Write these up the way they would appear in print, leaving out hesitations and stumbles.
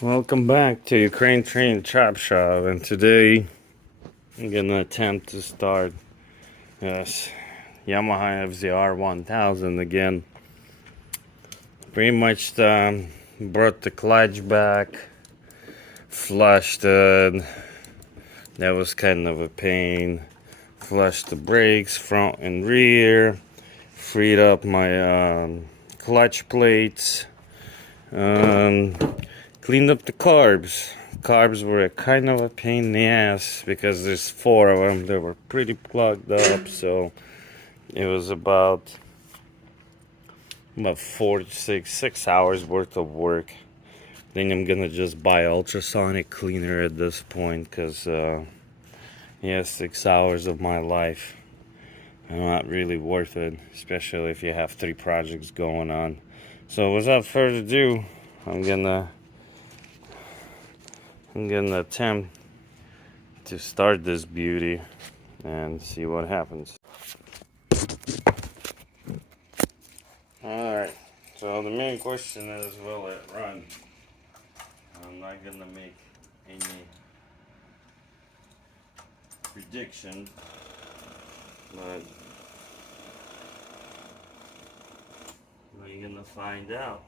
Welcome back to Ukraine Train Chop Shop, and today I'm gonna attempt to start this Yamaha FZR 1000 again. Pretty much brought the clutch back, flushed it. That was kind of a pain. Flushed the brakes, front and rear. Freed up my clutch plates. Cleaned up the carbs. Carbs were kind of a pain in the ass because there's 4 of them. They were pretty plugged up, so it was about 4 to 6 hours worth of work. I think I'm gonna just buy ultrasonic cleaner at this point because yeah, 6 hours of my life are not really worth it, especially if you have 3 projects going on. So without further ado, I'm gonna attempt to start this beauty and see what happens. Alright, so the main question is, will it run? I'm not gonna make any prediction, but we're gonna find out.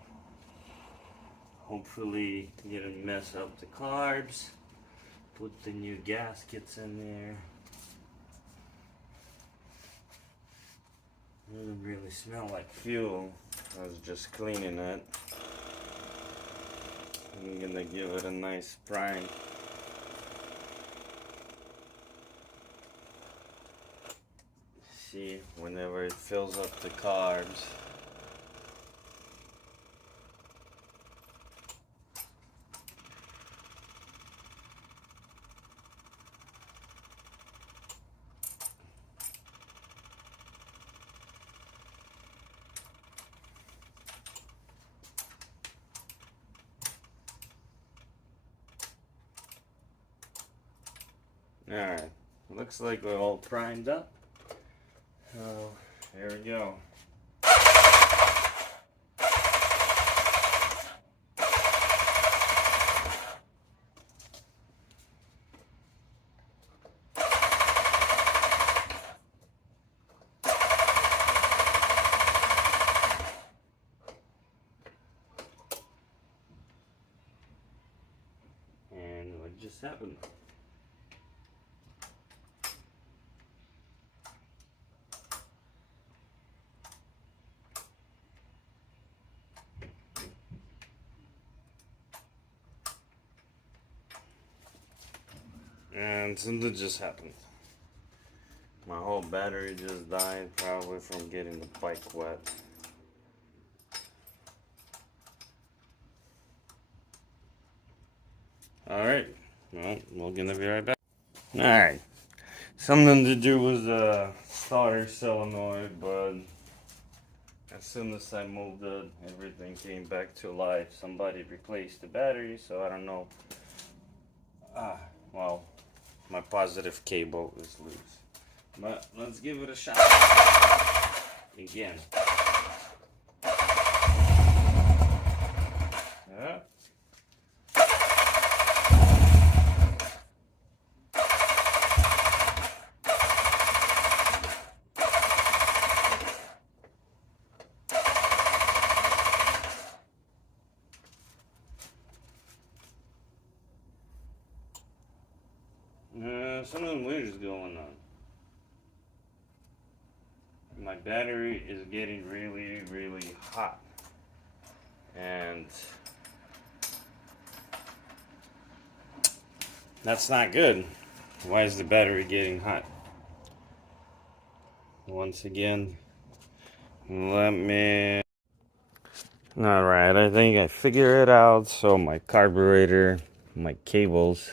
Hopefully didn't mess up the carbs. Put the new gaskets in there. It doesn't really smell like fuel. I was just cleaning it. I'm gonna give it a nice prime. See, whenever it fills up the carbs, alright, looks like we're all primed up. So, here we go. And what just happened? And something just happened. My whole battery just died, probably from getting the bike wet. Alright, well, we're gonna be right back. Alright, something to do with the starter solenoid, but as soon as I moved it, everything came back to life. Somebody replaced the battery, so I don't know. Well, my positive cable is loose. But let's give it a shot again. Yeah. Something weird is going on. My battery is getting really, really hot. And that's not good. Why is the battery getting hot? Once again, let me... Alright, I think I figured it out. So my carburetor, my cables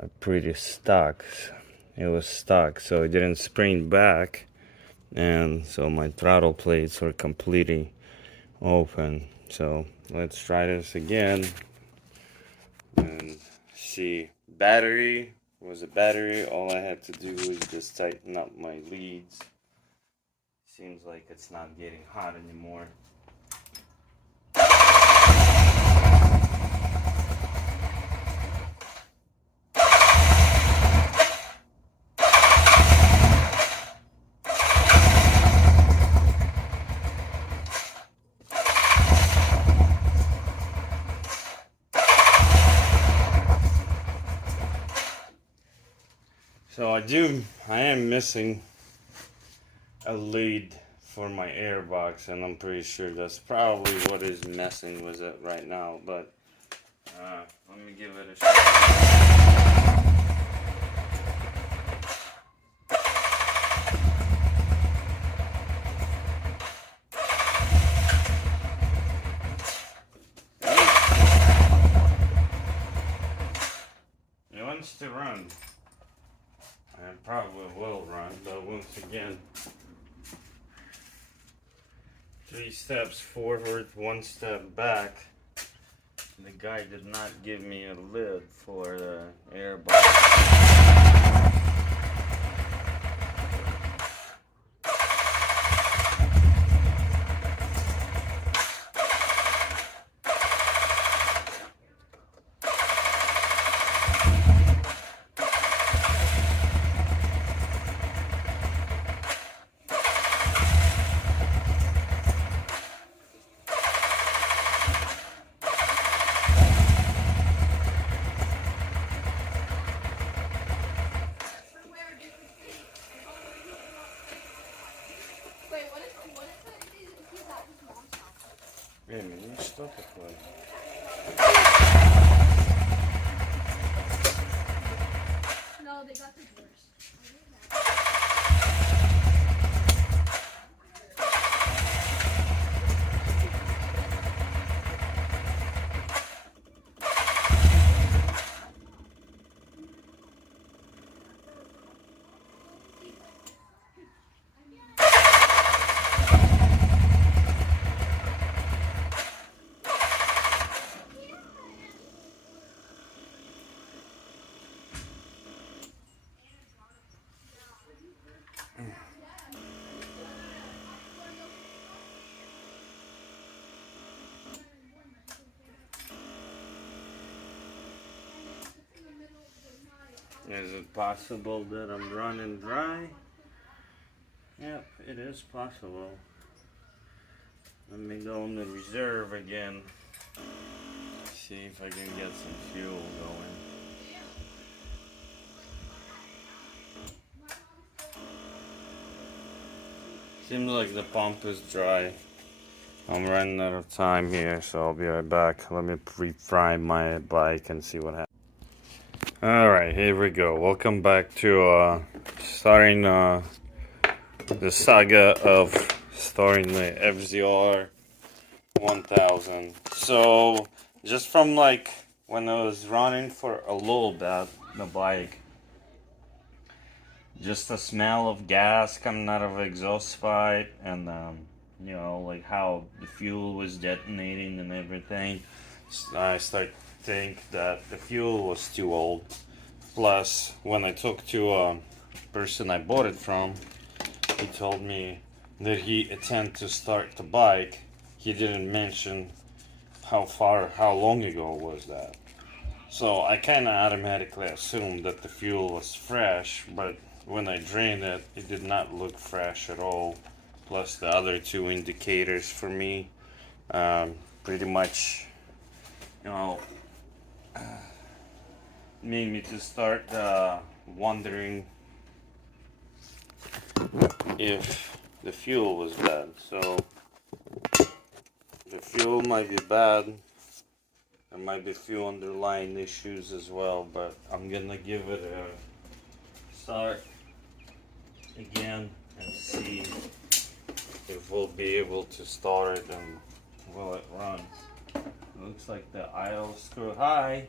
are pretty stuck. It was stuck, so it didn't spring back, and so my throttle plates were completely open. So let's try this again and see. Battery was a battery. All I had to do was just tighten up my leads. Seems like it's not getting hot anymore. So I am missing a lead for my airbox, and I'm pretty sure that's probably what is messing with it right now, but let me give it a shot. It wants to run. I probably will run, but once again, 3 steps forward, 1 step back. The guy did not give me a lid for the airbox. Wait a minute, you stop it, play. No, they got the doors. Is it possible that I'm running dry? Yep, it is possible. Let me go in the reserve again. See if I can get some fuel going. Seems like the pump is dry. I'm running out of time here, so I'll be right back. Let me pre-prime my bike and see what happens. Alright, here we go. Welcome back to starting the saga of starting the FZR 1000. So, just from like when I was running for a little bit, the bike, just the smell of gas coming out of the exhaust pipe, and you know, like how the fuel was detonating and everything, I started to think that the fuel was too old. Plus, when I talked to a person I bought it from, he told me that he intended to start the bike. He didn't mention how long ago was that. So I kind of automatically assumed that the fuel was fresh, but when I drained it, it did not look fresh at all. Plus the other 2 indicators for me, pretty much, you know, made me to start wondering if the fuel was bad. So the fuel might be bad. There might be a few underlying issues as well, but I'm gonna give it a start again and see if we'll be able to start it and will it run. Looks like the idle screw. Hi!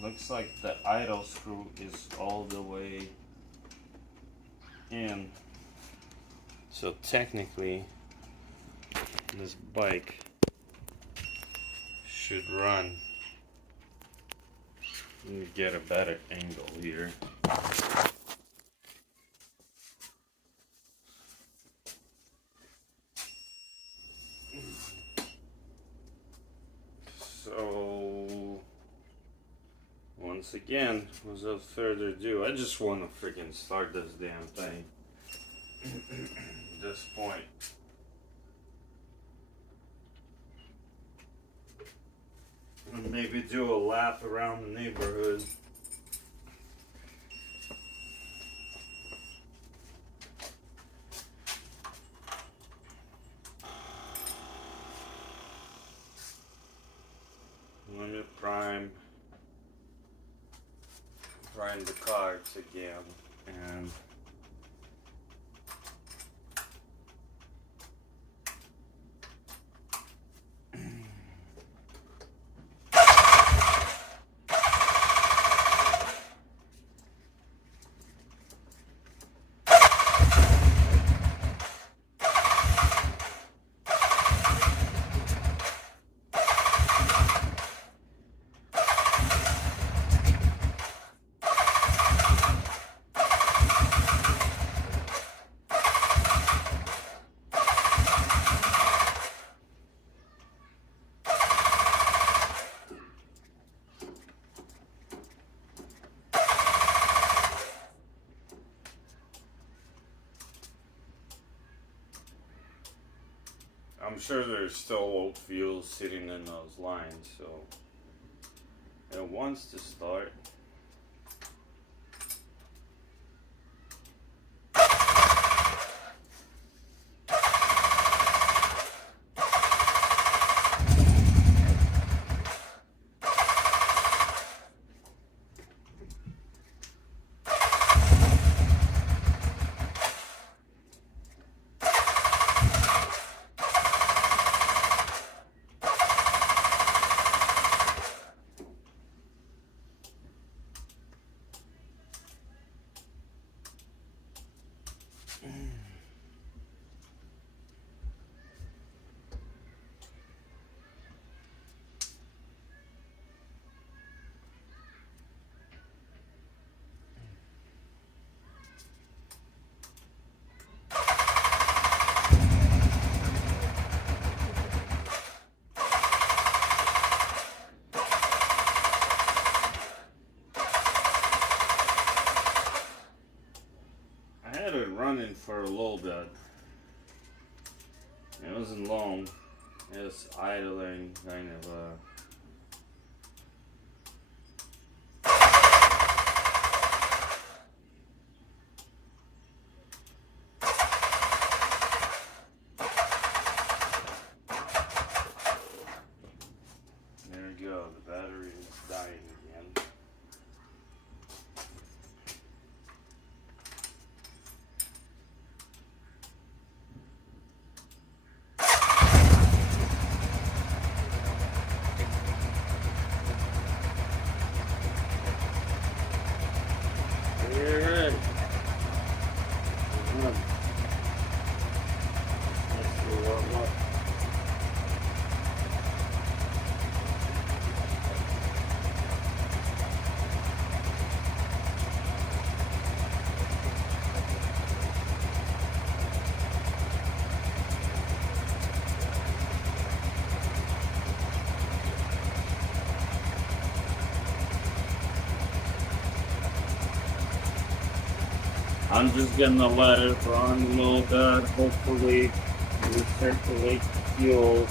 Looks like the idle screw is all the way in. So technically, this bike should run. Let me get a better angle here. So, once again, without further ado, I just want to freaking start this damn thing. At this point. And maybe do a lap around the neighborhood. prime the cards again, and I'm sure there's still old fuel sitting in those lines, so it wants to start. Running for a little bit. It wasn't long. It was idling, kind of There we go, the battery is dying again. I'm just gonna let it run a little bit, hopefully recirculate fuel.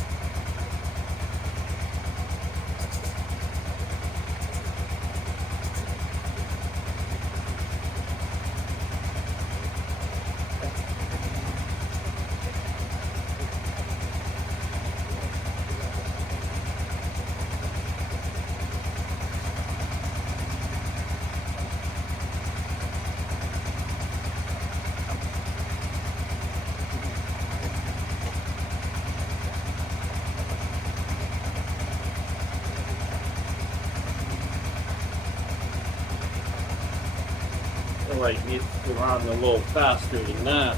Like needs to run a little faster than that,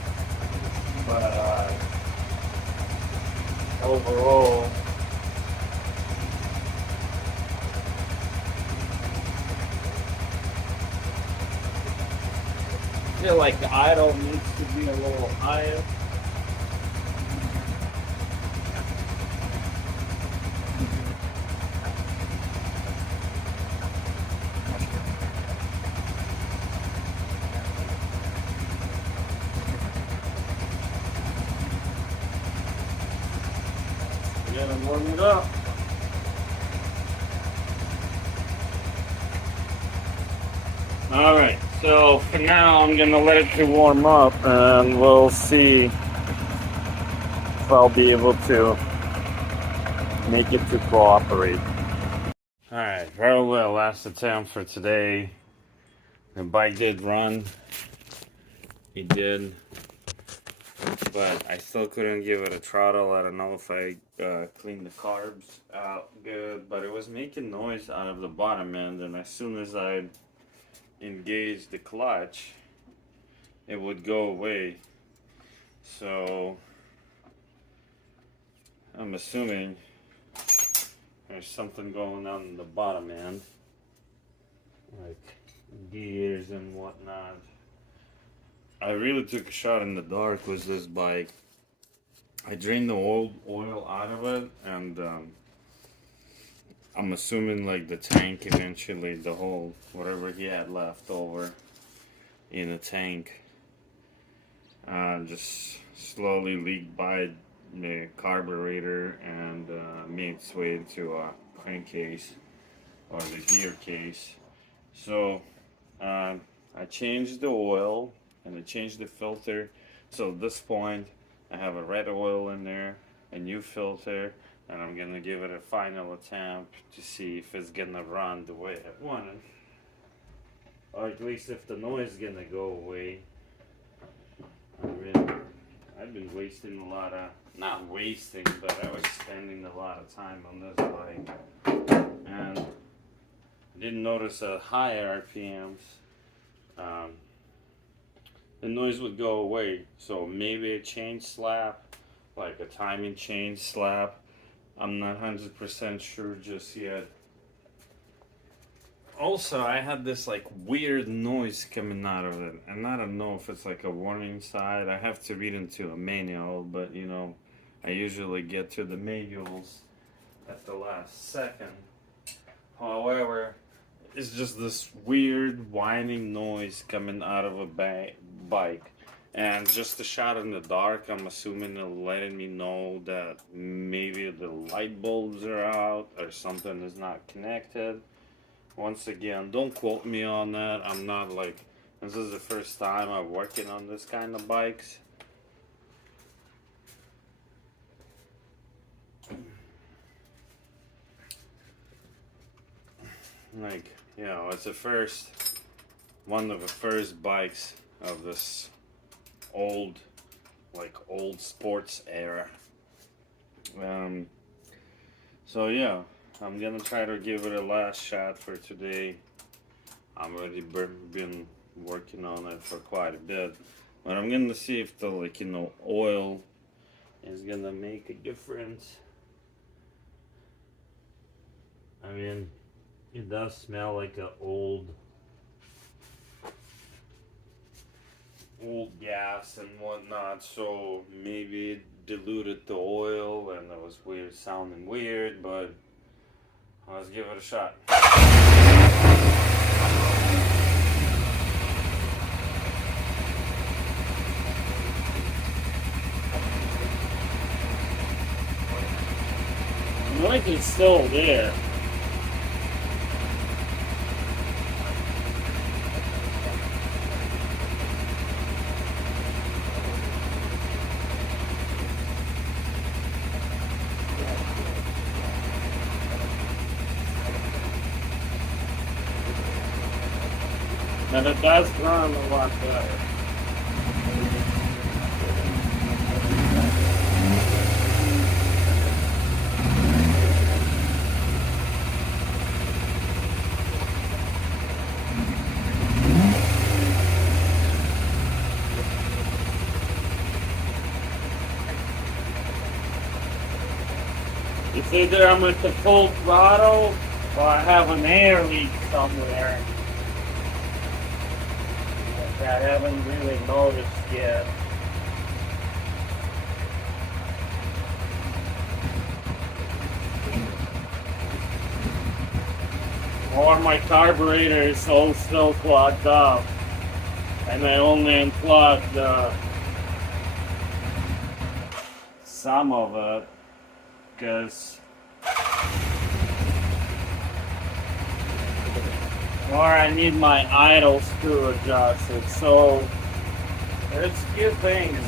but overall I feel like the idle needs to be a little higher. And warm it up. Alright, so for now I'm gonna let it to warm up and we'll see if I'll be able to make it to cooperate. Alright, probably our last attempt for today. The bike did run. It did. But I still couldn't give it a throttle. I don't know if I cleaned the carbs out good. But it was making noise out of the bottom end. And as soon as I engaged the clutch, it would go away. So I'm assuming there's something going on in the bottom end, like gears and whatnot. I really took a shot in the dark with this bike. I drained the oil out of it, and I'm assuming like the tank eventually, the whole whatever he had left over in the tank, just slowly leaked by the carburetor and made its way into a crankcase or the gear case. So I changed the oil and I changed the filter. So at this point I have a red oil in there, a new filter, and I'm gonna give it a final attempt to see if it's gonna run the way I want it, or at least if the noise is gonna go away. I've been wasting a lot of, not wasting, but I was spending a lot of time on this bike, and I didn't notice at higher RPMs the noise would go away. So maybe a chain slap, like a timing chain slap. I'm not 100% sure just yet. Also, I had this like weird noise coming out of it, and I don't know if it's like a warning sign. I have to read into a manual, but you know, I usually get to the manuals at the last second. However, it's just this weird whining noise coming out of a bike, and just a shot in the dark, I'm assuming it's letting me know that maybe the light bulbs are out or something is not connected. Once again, don't quote me on that. I'm not like, this is the first time I'm working on this kind of bikes. Like, you know, it's the first, one of the first bikes of this old, like old sports era. So yeah, I'm gonna try to give it a last shot for today. I've already been working on it for quite a bit, but I'm gonna see if the, like, you know, oil is gonna make a difference. I mean, it does smell like a old gas and whatnot, so maybe it diluted the oil and it was weird, sounding weird, but let's give it a shot. The noise is still there. But it does run a lot better. It's either I'm at the full throttle or I have an air leak somewhere that I haven't really noticed yet. Or my carburetor is all still clogged up and I only unplugged some of it because, or I need my idle screw adjusted. So there's a few things.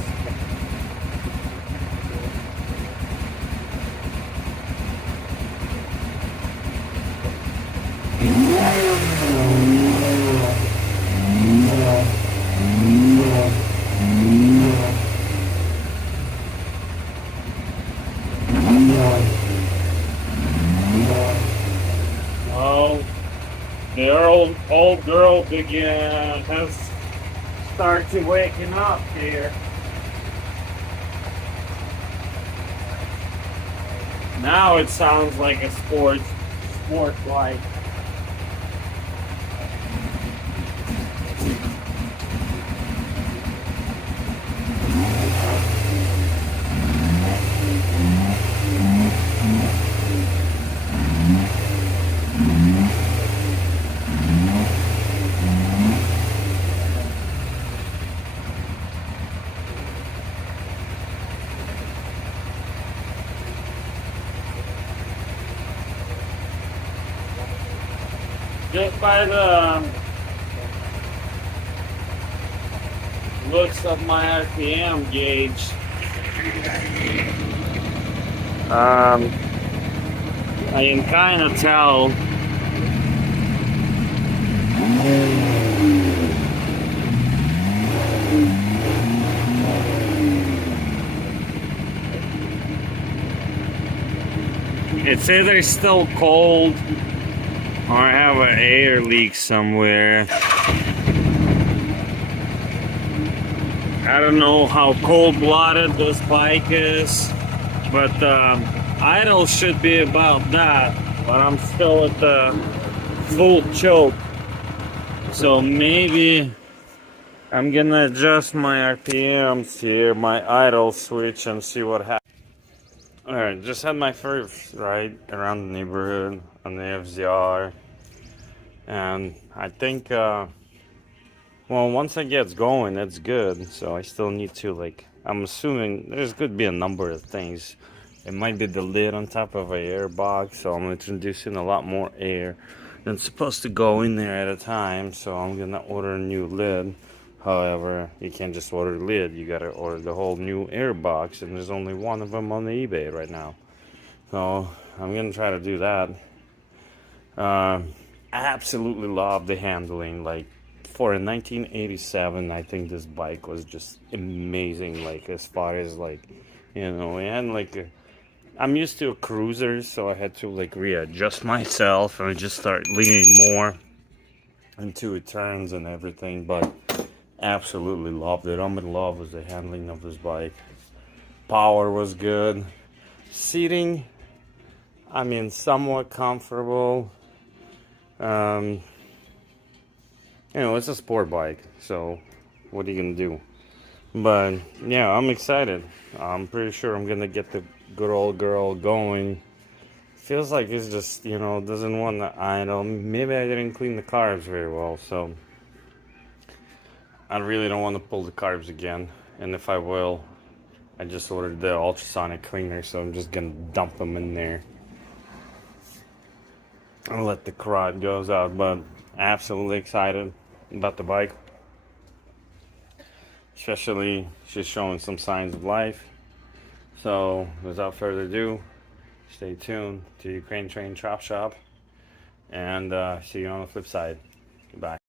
Oh, the old girl began has started waking up here. Now it sounds like a sport bike. Just by the looks of my RPM gauge, I can kind of tell it's either still cold or I have an air leak somewhere. I don't know how cold-blooded this bike is, but idle should be about that. But I'm still at the full choke, so maybe I'm gonna adjust my RPMs here, my idle switch, and see what happens. Alright, just had my first ride around the neighborhood on the FZR, and I think well, once it gets going, it's good. So I still need to, like, I'm assuming there's could be a number of things. It might be the lid on top of a air box, so I'm introducing a lot more air than supposed to go in there at a time. So I'm gonna order a new lid. However, you can't just order the lid, you gotta order the whole new air box, and there's only one of them on the eBay right now. So I'm gonna try to do that. I absolutely love the handling. Like, for a 1987, I think this bike was just amazing. Like, as far as, like, you know, it had like a, I'm used to a cruiser, so I had to like readjust myself and just start leaning more into it turns and everything. But absolutely loved it. I'm in love with the handling of this bike. Power was good. Seating, I mean, somewhat comfortable. You know, it's a sport bike, so what are you gonna do? But yeah, I'm excited. I'm pretty sure I'm gonna get the good old girl going. Feels like it's just, you know, doesn't want to idle. Maybe I didn't clean the carbs very well, so I really don't want to pull the carbs again. And if I will, I just ordered the ultrasonic cleaner, so I'm just gonna dump them in there. I'll let the crud goes out, but absolutely excited about the bike. Especially, she's showing some signs of life. So, without further ado, stay tuned to Ukraine Train Chop Shop, and see you on the flip side. Goodbye.